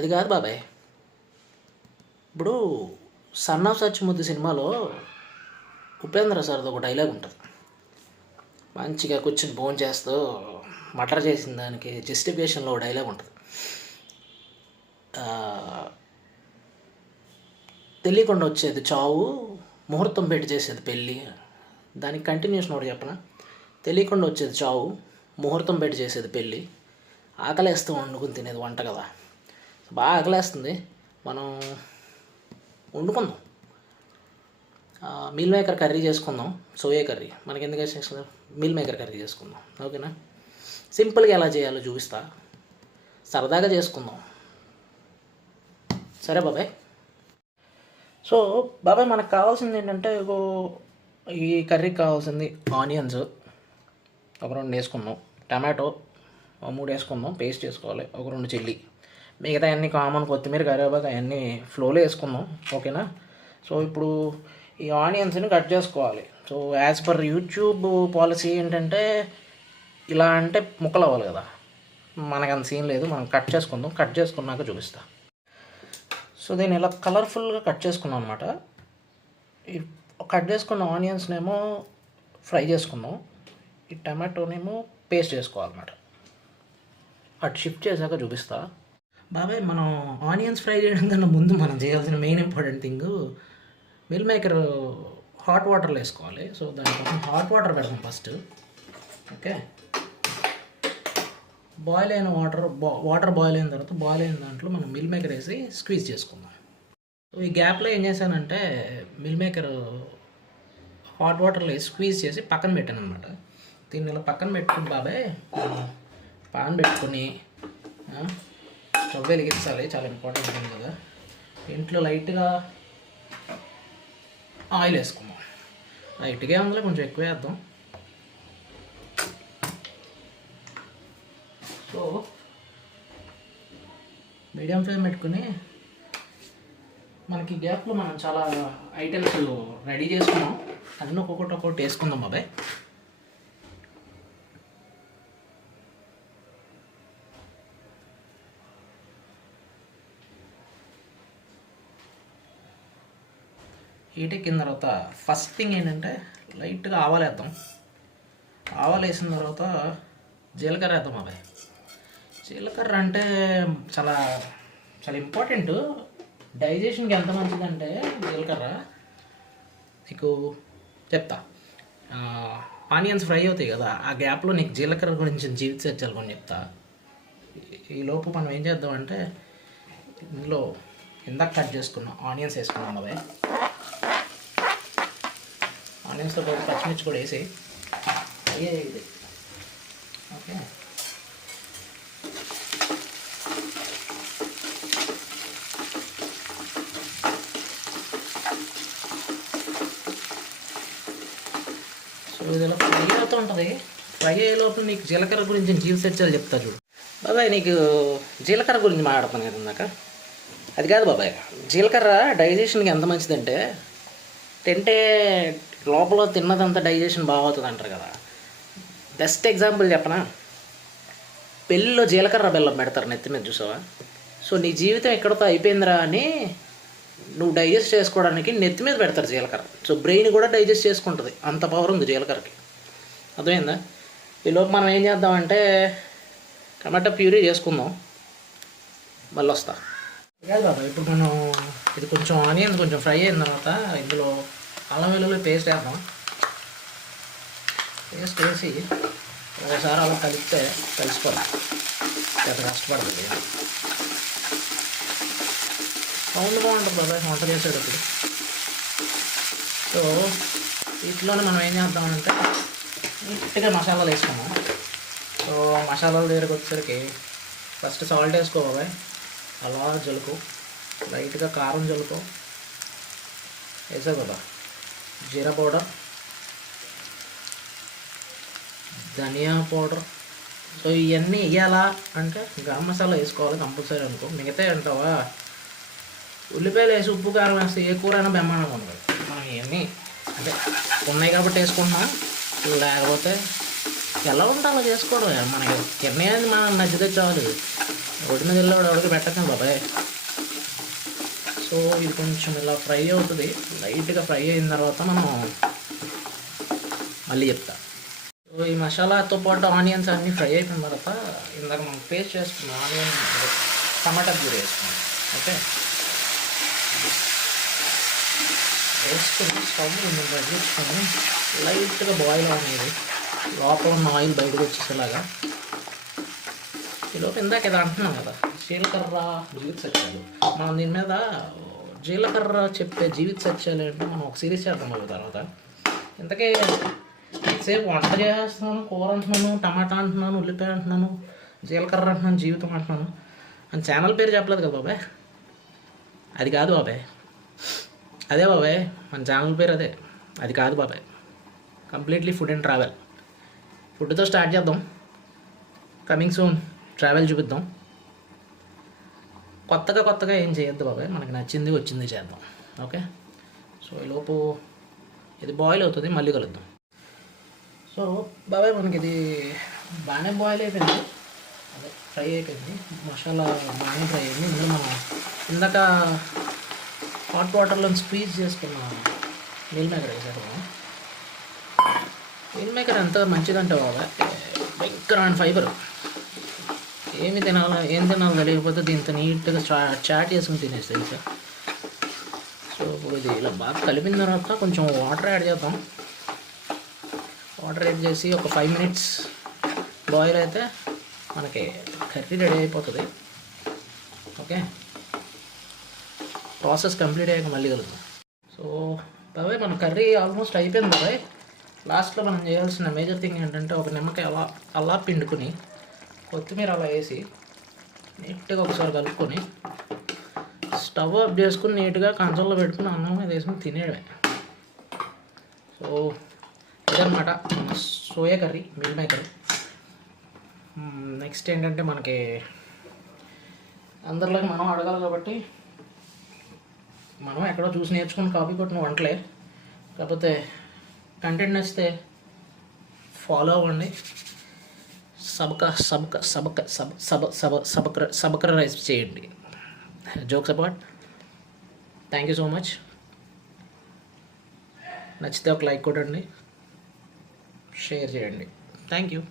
అది కాదు బాబాయ్. ఇప్పుడు 'సన్ ఆఫ్ సత్యమూర్తి' సినిమాలో ఉపేంద్ర సార్ది ఒక డైలాగ్ ఉంటుంది. మంచిగా కూర్చుని భోజనం చేస్తూ మర్డర్ చేసిన దానికి జస్టిఫికేషన్లో ఒక డైలాగ్ ఉంటుంది. తెలియకుండా వచ్చేది చావు, ముహూర్తం పెట్టి చేసేది పెళ్ళి. దానికి కంటిన్యూషన్ ఒకటి చెప్పనా? తెలియకుండా వచ్చేది చావు, ముహూర్తం పెట్టి చేసేది పెళ్ళి, ఆకలేస్తూ వండుకుని తినేది వంట కదా. బాగా ఆకలేస్తుంది, మనం వండుకుందాం, మీల్ మేకర్ కర్రీ చేసుకుందాం. సోయా కర్రీ మనకి ఎందుకు వేసేస్తుంది, మీల్ మేకర్ కర్రీ చేసుకుందాం. ఓకేనా? సింపుల్గా ఎలా చేయాలో చూపిస్తా, సరదాగా చేసుకుందాం. సరే బాబాయ్. సో బాబాయ్, మనకు కావాల్సింది ఏంటంటే ఈ కర్రీకి కావాల్సింది ఆనియన్స్ ఒక 2 వేసుకుందాం, టమాటో 3 వేసుకుందాం, పేస్ట్ వేసుకోవాలి, ఒక 2 చిల్లీ, మిగతా అన్నీ కామన్ కొత్తిమీర, కరివేపాకు అవన్నీ ఫ్లోలో వేసుకుందాం. ఓకేనా? సో ఇప్పుడు ఈ ఆనియన్స్ని కట్ చేసుకోవాలి. So as per YouTube policy ఏంటంటే ఇలా అంటే ముక్కలు అవ్వాలి కదా, మనకు అంత సీన్ లేదు, మనం కట్ చేసుకుందాం. కట్ చేసుకున్నాక చూపిస్తా. సో దీన్ని ఇలా కలర్ఫుల్గా కట్ చేసుకున్నాం అనమాట. ఈ కట్ చేసుకున్న ఆనియన్స్నేమో ఫ్రై చేసుకుందాం, ఈ టమాటోనేమో పేస్ట్ చేసుకోవాలన్నమాట. అటు షిఫ్ట్ చేశాక చూపిస్తా. బాబాయ్, మనం ఆనియన్స్ ఫ్రై చేయడం కన్నా ముందు మనం చేయాల్సిన main important thing, meal maker hot వాటర్లో వేసుకోవాలి. సో దానికోసం హాట్ వాటర్ పెడతాం ఫస్ట్. ఓకే, బాయిల్ అయిన వాటర్ బాయిల్ అయిన తర్వాత బాయిల్ అయిన దాంట్లో మనం మిల్ మేకర్ వేసి స్క్వీజ్ చేసుకుందాం. సో ఈ గ్యాప్లో ఏం చేశానంటే మిల్ మేకర్ హాట్ వాటర్లో వేసి స్క్వీజ్ చేసి పక్కన పెట్టాను అనమాట. దీన్ని ఇలా పక్కన పెట్టుకుని బాబాయ్ పాన్ పెట్టుకొని స్టవ్ వెలిగించాలి, చాలా ఇంపార్టెంట్ ఉంది కదా. ఇంట్లో లైట్గా ఆయిల్ వేసుకుందాం. లైట్గా అందులో కొంచెం ఎక్కువ వేద్దాం. సో మీడియం ఫ్లేమ్ పెట్టుకుని మనకి గ్యాప్లో మనం చాలా ఐటమ్స్ రెడీ చేసుకున్నాం, అన్నీ ఒక్కొక్కటి వేసుకుందాం బాబాయ్. హీట్ ఎక్కిన తర్వాత ఫస్ట్ థింగ్ ఏంటంటే లైట్గా ఆవాలు వేద్దాం. ఆవాలు వేసిన తర్వాత జీలకర్ర వేద్దాం బాబాయ్. జీలకర్ర అంటే చాలా చాలా ఇంపార్టెంట్, డైజెషన్కి ఎంత మంచిదంటే జీలకర్ర. నీకు చెప్తా, ఆనియన్స్ ఫ్రై అవుతాయి కదా, ఆ గ్యాప్లో నీకు జీలకర్ర గురించి జీవిత సత్యాలు కొన్ని చెప్తా. ఈ లోపు మనం ఏం చేద్దామంటే ఇందులో ఇందాక కట్ చేసుకున్నాం ఆనియన్స్ వేసుకున్నాం బాబాయ్. ఆనియన్స్తో పాటు పచ్చిమిర్చి కూడా వేసి అయ్యే ఇది. ఓకే, సో ఇది ఇలా ఫ్రై అవుతూ ఉంటుంది. ఫ్రై అయ్యే లోపల నీకు జీలకర్ర గురించి జీవిత సత్యాలు చెప్తా చూడు బాబాయ్. నీకు జీలకర్ర గురించి మాట్లాడుతాను కదా ఇందాక, అది కాదు బాబాయ్. జీలకర్ర డైజెషన్కి ఎంత మంచిదంటే తింటే లోపల తిన్నదంతా డైజెషన్ బాగవుతుంది అంటారు కదా. బెస్ట్ ఎగ్జాంపుల్ చెప్పనా, పెళ్ళిలో జీలకర్ర బెల్లం పెడతారు నెత్తి మీద, చూసావా? సో నీ జీవితం ఎక్కడితో అయిపోయిందిరా అని నువ్వు డైజెస్ట్ చేసుకోవడానికి నెత్తి మీద పెడతారు జీలకర్ర. సో బ్రెయిన్ కూడా డైజెస్ట్ చేసుకుంటుంది, అంత పవర్ ఉంది జీలకర్రకి. అర్థమైందా? ఈలోపు మనం ఏం చేద్దామంటే టమాటా ప్యూరీ చేసుకుందాం, మళ్ళీ వస్తా. కాదు బాబా, ఇప్పుడు మనం ఇది కొంచెం ఆనియన్స్ కొంచెం ఫ్రై అయిన తర్వాత ఇందులో అల్లం వెల్లుల్లి పేస్ట్ వేద్దాం. పేస్ట్ వేసి ఒకసారి అలా కలిపితే కలిసిపోవాలి, పెద్ద కష్టపడుతుంది. సౌండ్ బాగుంటుంది బాబాయ్ వంట చేసేటప్పుడు. సో వీటిలోనే మనం ఏం చేద్దామంటే నీట్గా మసాలాలు వేసుకున్నాం. సో మసాలాల దగ్గరకు వచ్చేసరికి ఫస్ట్ సాల్ట్ వేసుకో బాబాయ్, అలా జలుకు, లైట్గా కారం జలుకు వేసావు కదా, జీరా పౌడర్, ధనియా పౌడర్. సో ఇవన్నీ వేయాలా అంటే గరం మసాలా వేసుకోవాలి కంపల్సరీ అనుకో. మిగతా అంటావా ఉల్లిపాయలు వేసి ఉప్పు కారం వేస్తే ఏ కూర అయినా బ్రహ్మాండంగా ఉంటుంది. మనం ఇవన్నీ అంటే ఉన్నాయి కాబట్టి వేసుకుంటున్నాం, లేకపోతే ఎలా ఉంటే అలా చేసుకోవడం మనకి నిర్ణయాన్ని మనం నచ్చితే చాలు. రోడ్డు మీద వెళ్ళాడు ఎవరికి పెట్టకండి బాబాయ్. సో ఇది కొంచెం ఇలా ఫ్రై అవుతుంది. లైట్గా ఫ్రై అయిన తర్వాత మనం మళ్ళీ చెప్తా. సో ఈ మసాలాతో పాటు ఆనియన్స్ అన్నీ ఫ్రై అయిపోయిన తర్వాత ఇందాక మనం పేస్ట్ చేసుకున్నాం ఆనియన్ టమాటా ప్యూరీ వేసుకున్నాం. ఓకే, వేసుకుని స్టవ్ కొంచెం తగ్గించుకొని లైట్గా బాయిల్ అనేది లోపల ఉన్న ఆయిల్ బయటకు వచ్చేసేలాగా. ఈలోపు ఇందాక ఏదో అంటున్నాం కదా, జీలకర్ర జీవిత సత్యాలు. మనం దీని మీద జీలకర్ర చెప్పే జీవిత సత్యాలు ఏంటో మనం ఒక సిరీస్ చేద్దాం తర్వాత. ఇంతకే సేపు వంట చేసేస్తున్నాను, కూర అంటున్నాను, టమాటా అంటున్నాను, ఉల్లిపాయ అంటున్నాను, జీలకర్ర అంటున్నాను, జీవితం అంటున్నాను అని ఛానల్ పేరు చెప్పలేదు కదా బాబాయ్. అది కాదు బాబాయ్, అదే బాబాయ్ మన ఛానల్ పేరు అదే. అది కాదు బాబాయ్, కంప్లీట్లీ ఫుడ్ అండ్ ట్రావెల్. ఫుడ్తో స్టార్ట్ చేద్దాం, కమింగ్ సూన్ ట్రావెల్ చూపిద్దాం. కొత్తగా ఏం చేయొద్దు బాబాయ్, మనకి నచ్చింది వచ్చింది చేద్దాం. ఓకే, సో ఈలోపు ఇది బాయిల్ అవుతుంది, మళ్ళీ కలుద్దాం. సో బాబాయ్ మనకి ఇది బాగానే బాయిల్ అయిపోయింది, అదే ఫ్రై అయిపోయింది, మసాలా బాగానే ఫ్రై అయింది. ఇందులో మనం ఇందాక హాట్ వాటర్లో స్క్వీజ్ చేసుకున్న మీల్ మేకర్ వేసాము. మీల్ మేకర్ ఎంత మంచిదంటే బాబాయ్, భయంకరమైన ఫైబర్. ఏం తినాలో తెలియకపోతే దీంతో నీట్గా చాట్ చేసుకుని తినేస్తాయి సార్. సో ఇది ఇలా బాగా కలిపిన తర్వాత కొంచెం వాటర్ యాడ్ చేద్దాం. వాటర్ యాడ్ చేసి ఒక 5 minutes బాయిల్ అయితే మనకి కర్రీ రెడీ అయిపోతుంది. ఓకే, ప్రాసెస్ కంప్లీట్ అయ్యాక మళ్ళీ కలుద్దాం. సో బాబాయ్ మన కర్రీ ఆల్మోస్ట్ అయిపోయింది బాబాయ్. లాస్ట్లో మనం చేయాల్సిన మేజర్ థింగ్ ఏంటంటే ఒక నిమ్మకాయ అలా పిండుకొని కొత్తిమీర అలా వేసి నీట్గా ఒకసారి కలుపుకొని స్టవ్ ఆఫ్ చేసుకుని నీట్గా కంచంలో పెట్టుకుని అన్నం మీద వేసుకుని తినేయడమే. సో ఇదన్నమాట మన soya curry, meal maker. Next ఏంటంటే మనకి అందరిలోకి మనం అడగాలి కాబట్టి మనం ఎక్కడో చూసి నేర్చుకుని కాపీ కొట్టిన వంటలే. కాకపోతే కంటెంట్ నచ్చితే ఫాలో అవ్వండి. సబ్స్క్రైబ్ చేయండి. Jokes apart, thank you so much. నచ్చితే ఒక లైక్ కొట్టండి, షేర్ చేయండి. Thank you.